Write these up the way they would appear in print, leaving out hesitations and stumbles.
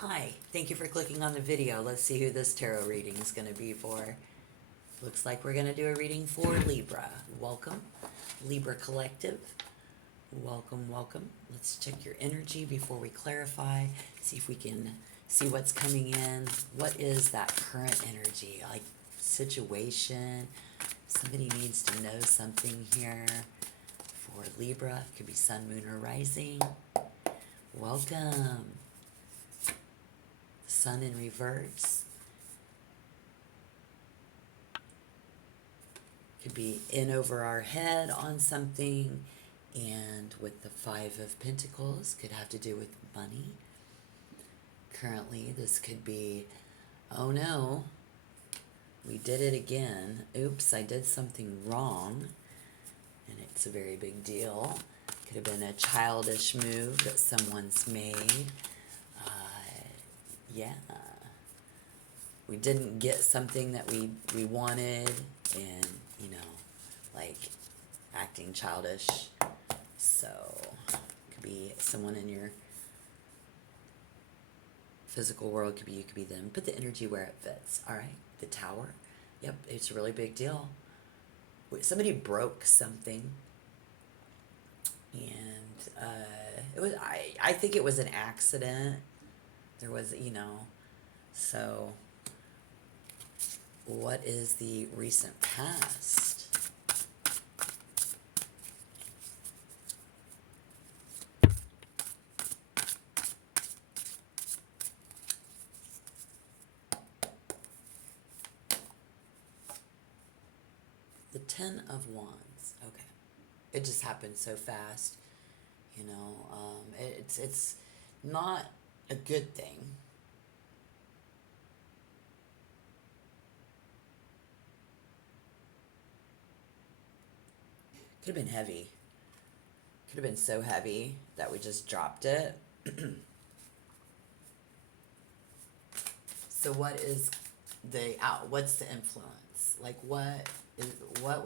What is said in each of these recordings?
Hi, thank you for clicking on the video. Let's see who this tarot reading is going to be for. Looks like we're going to do a reading for Libra. Welcome, Libra Collective. Welcome, welcome. Let's check your energy before we clarify, see if we can see what's coming in. What is that current energy? Like situation? Somebody needs to know something here. For Libra, it could be sun, moon, or rising. Welcome. Sun in reverse. Could be in over our head on something. And with the Five of Pentacles, could have to do with money. Currently, this could be, oh no, we did it again. Oops, I did something wrong. And it's a very big deal. Could have been a childish move that someone's made. Yeah. We didn't get something that we wanted, and, you know, like acting childish. So, could be someone in your physical world, could be you, could be them. Put the energy where it fits. All right, the Tower. Yep, it's a really big deal. Somebody broke something, and it was. I think it was an accident. There was, so what is the recent past? The Ten of Wands. Okay. It just happened so fast. It's not a good thing. Could have been heavy. Could have been so heavy that we just dropped it. So what's the influence? Like what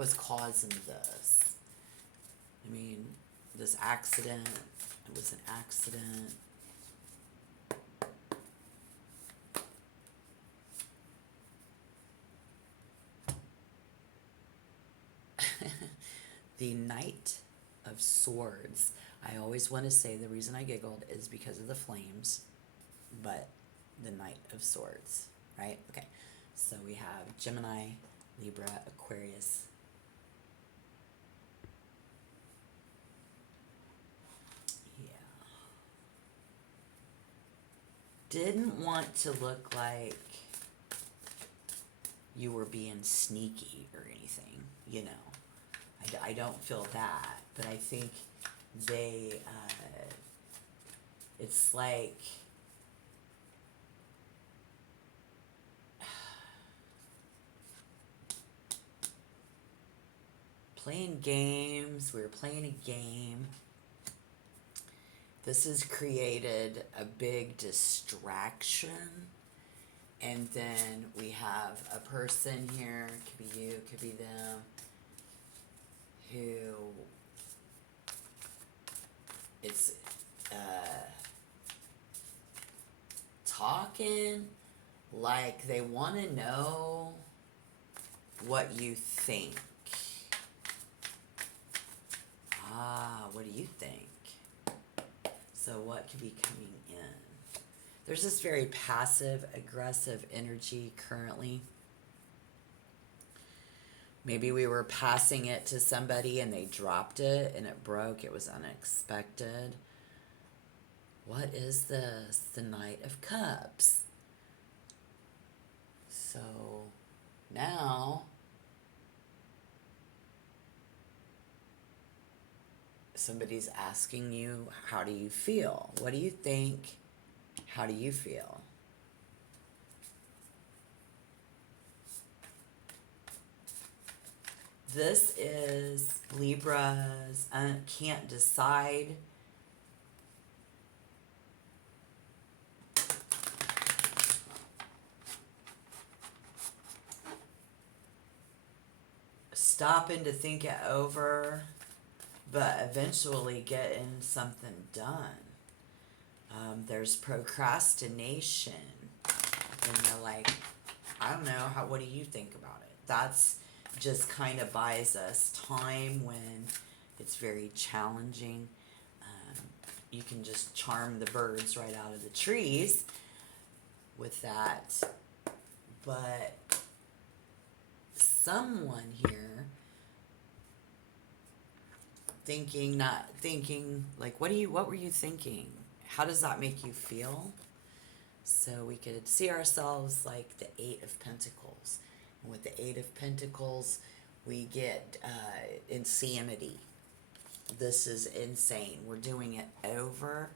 was causing this? I mean, this accident, it was an accident. The Knight of Swords. I always want to say the reason I giggled is because of the flames, but the Knight of Swords, right? Okay, so we have Gemini, Libra, Aquarius. Yeah. Didn't want to look like you were being sneaky or anything, I don't feel that, but I think it's like, playing games. We were playing a game. This has created a big distraction. And then we have a person here, could be you, could be them, who it's talking like they want to know what you think. What do you think? So what could be coming in? There's this very passive aggressive energy currently. Maybe we were passing it to somebody and they dropped it and it broke. It was unexpected. What is this? The Knight of Cups. So now somebody's asking you, how do you feel? What do you think? How do you feel? This is Libra's can't decide. Stopping to think it over, but eventually getting something done. There's procrastination. And you're like, I don't know, what do you think about it? That's just kind of buys us time when it's very challenging. You can just charm the birds right out of the trees with that. But someone here not thinking, like, what were you thinking? How does that make you feel? So we could see ourselves like the Eight of Pentacles. And with the Eight of Pentacles, we get insanity. This is insane. We're doing it over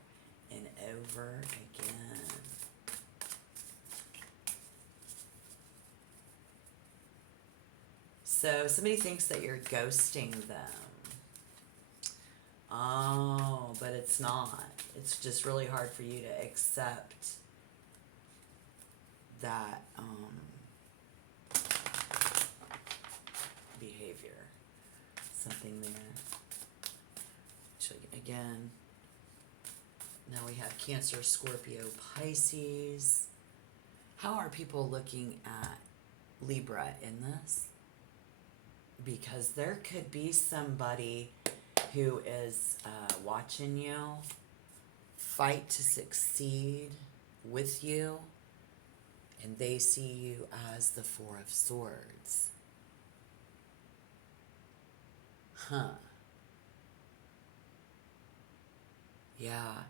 and over again. So somebody thinks that you're ghosting them. Oh, but it's not. It's just really hard for you to accept that behavior. Something there. Again, now we have Cancer, Scorpio, Pisces. How are people looking at Libra in this? Because there could be somebody who is watching you fight to succeed with you, and they see you as the Four of Swords. Huh. Yeah.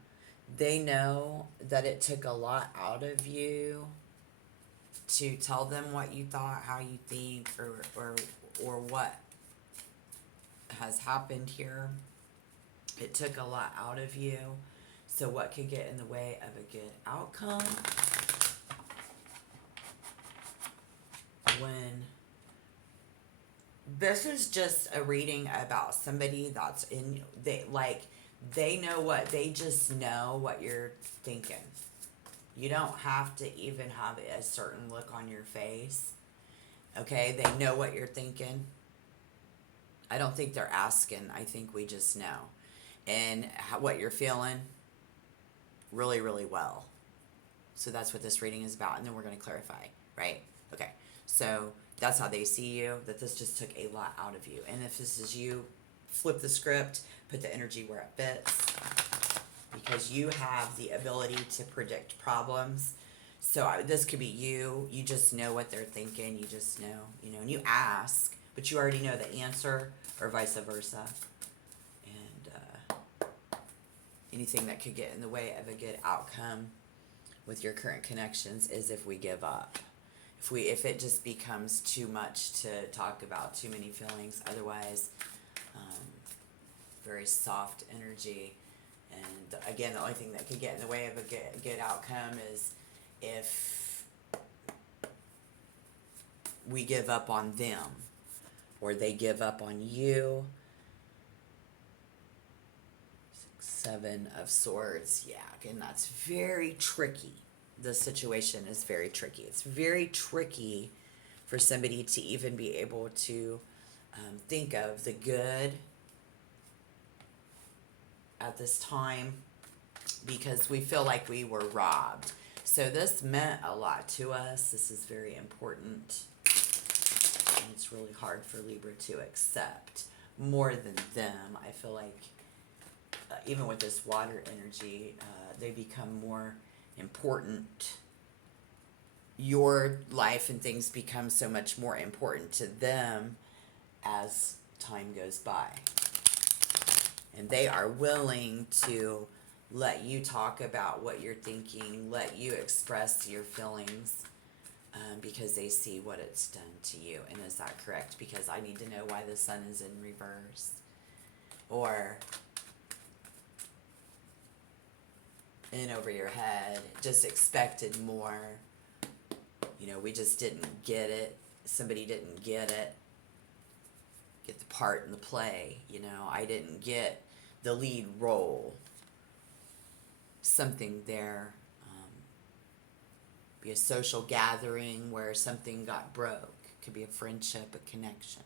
They know that it took a lot out of you to tell them what you thought, how you think, or what has happened here. It took a lot out of you. So what could get in the way of a good outcome? When this is just a reading about somebody that's in, they just know what you're thinking. You don't have to even have a certain look on your face. Okay, they know what you're thinking. I don't think they're asking. I think we just know. And what you're feeling really, really well. So that's what this reading is about. And then we're going to clarify, right? Okay. So that's how they see you, that this just took a lot out of you. And if this is you, flip the script, put the energy where it fits. Because you have the ability to predict problems. So this could be you. You just know what they're thinking. You just know, and you ask, but you already know the answer, or vice versa. And anything that could get in the way of a good outcome with your current connections is if we give up. If it just becomes too much to talk about, too many feelings. Otherwise, very soft energy. And again, the only thing that could get in the way of a good outcome is if we give up on them or they give up on you. 7 of Swords. Yeah, again, that's very tricky. The situation is very tricky. It's very tricky for somebody to even be able to think of the good at this time, because we feel like we were robbed. So this meant a lot to us. This is very important. And it's really hard for Libra to accept more than them. I feel like even with this water energy, they become more important. Your life and things become so much more important to them as time goes by. And they are willing to let you talk about what you're thinking, let you express your feelings, because they see what it's done to you. And is that correct? Because I need to know why the sun is in reverse. Or in over your head, just expected more. We just didn't get it. Somebody didn't get the part in the play. I didn't get the lead role. Something there. Be a social gathering where something got broke. Could be a friendship, a connection.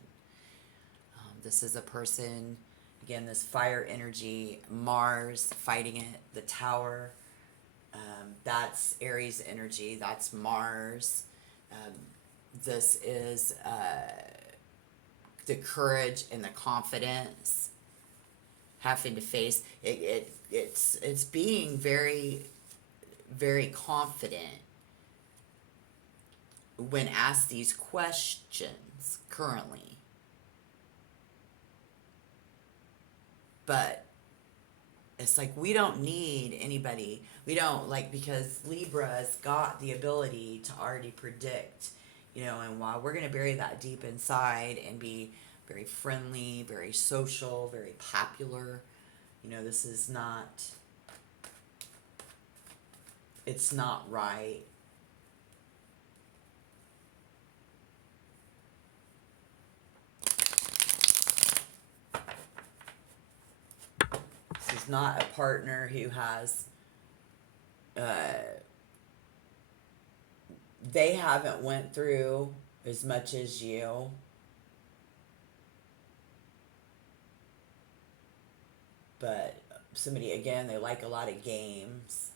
This is a person, again, this fire energy, Mars fighting it, the Tower. That's Aries energy. That's Mars. This is the courage and the confidence, having to face it. It's being very, very confident when asked these questions currently. But it's like we don't need anybody. We don't, like, because Libra's got the ability to already predict, and while we're going to bury that deep inside and be very friendly, very social, very popular, this is not, it's not right. This is not a partner who has, they haven't went through as much as you. But somebody, again, they like a lot of games.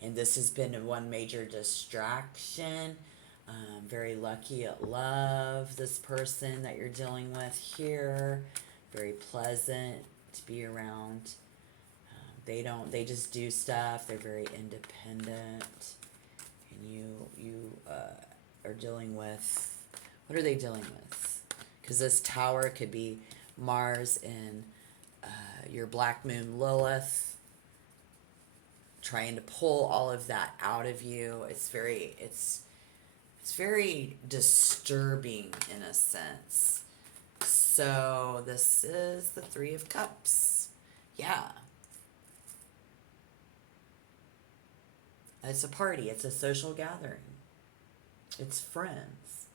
And this has been one major distraction. Very lucky at love, this person that you're dealing with here. Very pleasant to be around. They just do stuff. They're very independent. And you are dealing with, what are they dealing with? Because this tower could be Mars and your Black Moon Lilith, trying to pull all of that out of you. It's very disturbing in a sense. So this is the Three of Cups. Yeah. It's a party. It's a social gathering. It's friends.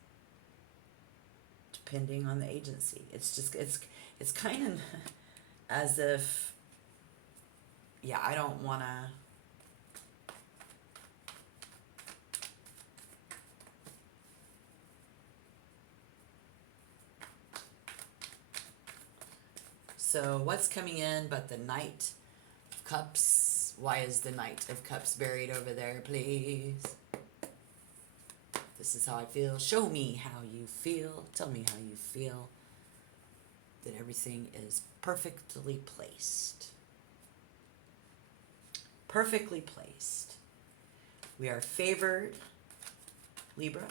Depending on the agency. It's kind of as if, yeah, I don't want to. So what's coming in but the Knight of Cups? Why is the Knight of Cups buried over there, please? This is how I feel. Show me how you feel. Tell me how you feel. That everything is perfectly placed. Perfectly placed. We are favored, Libra,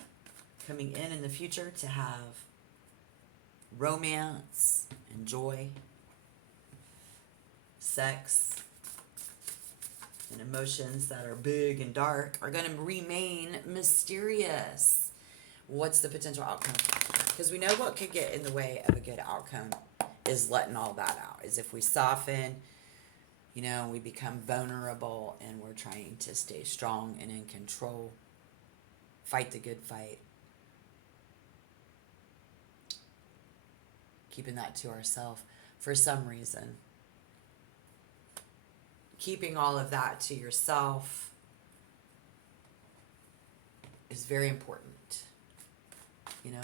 coming in the future to have romance and joy, sex, and emotions that are big and dark are going to remain mysterious. What's the potential outcome? Because we know what could get in the way of a good outcome is letting all that out. Is if we soften, we become vulnerable and we're trying to stay strong and in control. Fight the good fight. Keeping that to ourselves for some reason. Keeping all of that to yourself is very important.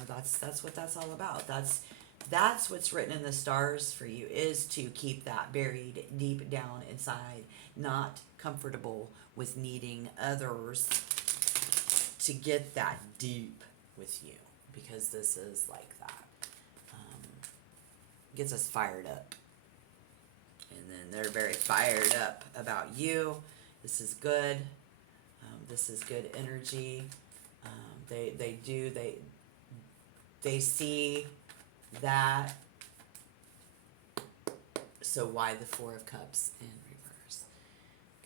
That's what that's all about. That's what's written in the stars for you, is to keep that buried deep down inside, not comfortable with needing others to get that deep with you, because this is like that. Gets us fired up. And then they're very fired up about you. This is good. This is good energy. They see that. So why the Four of Cups in reverse?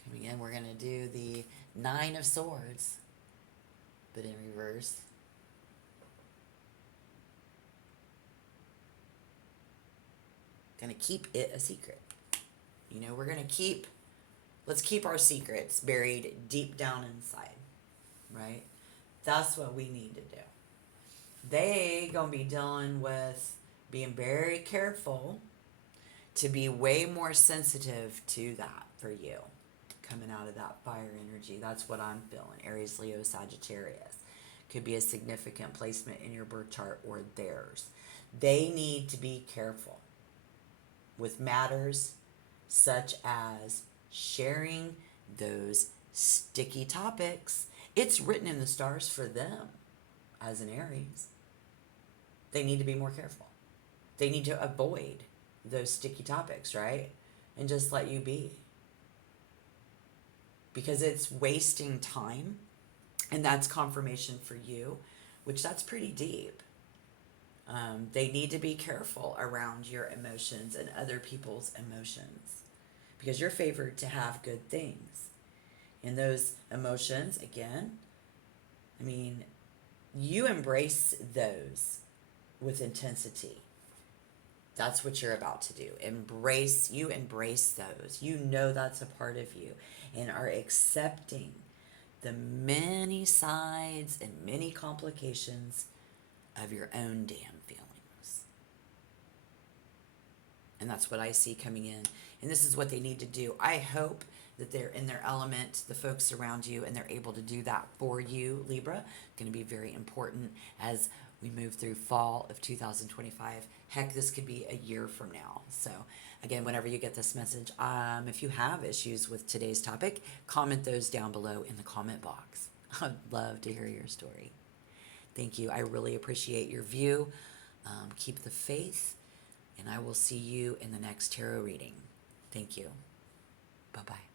Coming in, we're going to do the Nine of Swords, but in reverse. Going to keep it a secret. We're going to let's keep our secrets buried deep down inside, right? That's what we need to do. They going to be dealing with being very careful to be way more sensitive to that for you, coming out of that fire energy. That's what I'm feeling. Aries, Leo, Sagittarius. Could be a significant placement in your birth chart or theirs. They need to be careful with matters such as sharing those sticky topics. It's written in the stars for them as an Aries. They need to be more careful. They need to avoid those sticky topics, right? And just let you be. Because it's wasting time. And that's confirmation for you, which that's pretty deep. They need to be careful around your emotions and other people's emotions. Because you're favored to have good things. And those emotions, again, I mean, you embrace those with intensity. That's what you're about to do. You embrace those. You know that's a part of you and are accepting the many sides and many complications of your own damn feelings. And that's what I see coming in. And this is what they need to do. I hope that they're in their element, the folks around you, and they're able to do that for you, Libra. Going to be very important as we move through fall of 2025. Heck, this could be a year from now. So again, whenever you get this message, if you have issues with today's topic, comment those down below in the comment box. I'd love to hear your story. Thank you. I really appreciate your view. Keep the faith, and I will see you in the next tarot reading. Thank you. Bye-bye.